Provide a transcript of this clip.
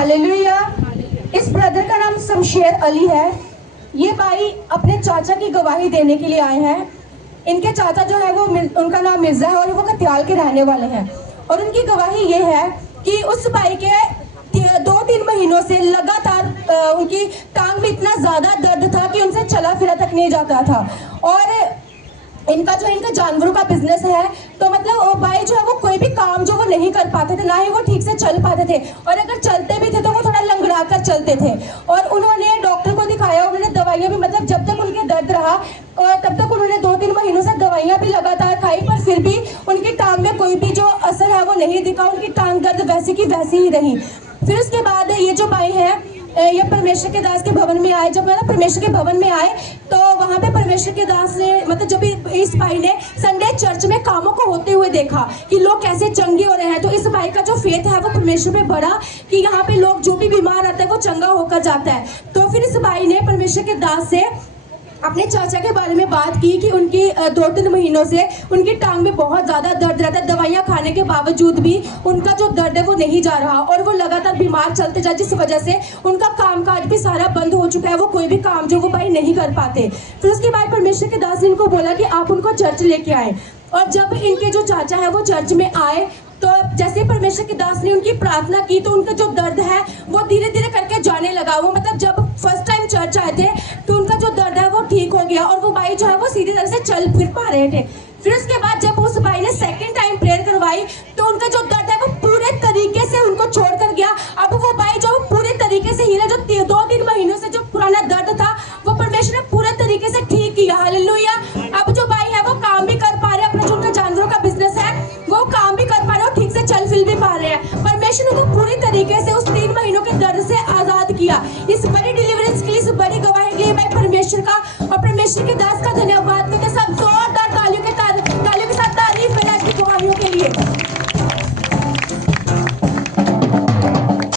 Hallelujah. इस brother का नाम शमशेर अली है। ये भाई अपने चाचा की गवाही देने के लिए आए हैं। इनके चाचा जो है वो उनका नाम मिर्जा है और वो कत्याल के रहने वाले हैं। और उनकी गवाही ये है कि उस भाई के 2-3 महीनों से लगातार उनकी टांग में इतना ज़्यादा दर्द था कि उनसे चला फिरा तक नहीं जाता था। और इनका जानवरों का बिजनेस है, तो मतलब वो भाई जो है वो कोई भी काम जो वो नहीं कर पाते थे, ना ही वो ठीक से चल पाते थे, और अगर चलते भी थे तो वो थोड़ा लंगड़ा कर चलते थे। और उन्होंने डॉक्टर को दिखाया, उन्होंने दवाइयाँ भी, मतलब जब तक उनके दर्द रहा तब तक उन्होंने 2-3 महीनों से दवाइयाँ भी लगातार खाई, पर फिर भी उनकी टांग में कोई भी जो असर है वो नहीं दिखा। उनकी टांग दर्द वैसी की वैसी ही रही। फिर उसके बाद ये जो भाई है ये परमेश्वर के दास के भवन में आए। जब मतलब परमेश्वर के भवन में आए तो वहाँ पे परमेश्वर के दास ने, मतलब जब इस भाई ने संडे चर्च में कामों को होते हुए देखा कि लोग कैसे चंगे हो रहे हैं, तो इस भाई का जो फेथ है वो परमेश्वर पे बढ़ा कि यहाँ पे लोग जो भी बीमार रहता है वो चंगा होकर जाता है। तो फिर इस भाई ने परमेश्वर के दास से अपने चाचा के बारे में बात की कि उनकी 2-3 महीनों से उनकी टांग में बहुत ज़्यादा दर्द रहता है। दवाइयाँ खाने के बावजूद भी उनका जो दर्द है वो नहीं जा रहा और वो लगातार बीमार चलते जा, जिस वजह से उनका कामकाज भी सारा बंद हो चुका है। वो कोई भी काम जो वो भाई नहीं कर पाते। फिर उसके बाद परमेश्वर के दास ने इनको बोला कि आप उनको चर्च लेके आए। और जब इनके जो चाचा है वो चर्च में आए तो जैसे परमेश्वर के दास ने उनकी प्रार्थना की तो उनका जो दर्द है वो धीरे धीरे करके जाने लगा। वो मतलब जब फर्स्ट टाइम चर्च आए थे तो उनका जो दर्द है वो ठीक हो गया और वो भाई जो है वो सीधी तरह से चल फिर पा रहे थे। फिर उसके बाद जब उस भाई ने सेकंड टाइम प्रेयर करवाई तो उनका जो दर्द है वो पूरे तरीके से उनको छोड़ कर गया। अब वो भाई जो पूरे तरीके से हीला, जो 2-3 महीनों से जो पुराना दर्द था वो परमेश्वर ने पूरे तरीके से ठीक किया। हालेलुया। अब जो भाई है वो काम भी कर पा रहे, अपना जो उनका जानवरों का बिजनेस है वो काम भी कर पा रहे और ठीक से चल फिर भी पा रहे हैं। परमेश्वर ने उनको पूरी तरीके से उस 3 महीनों के दर्द से आजाद किया। इस बड़ी डिलीवरेंस के लिए, इस बड़ी गवाही के लिए मैं परमेश्वर का और परमेश्वर के दास का धन्यवाद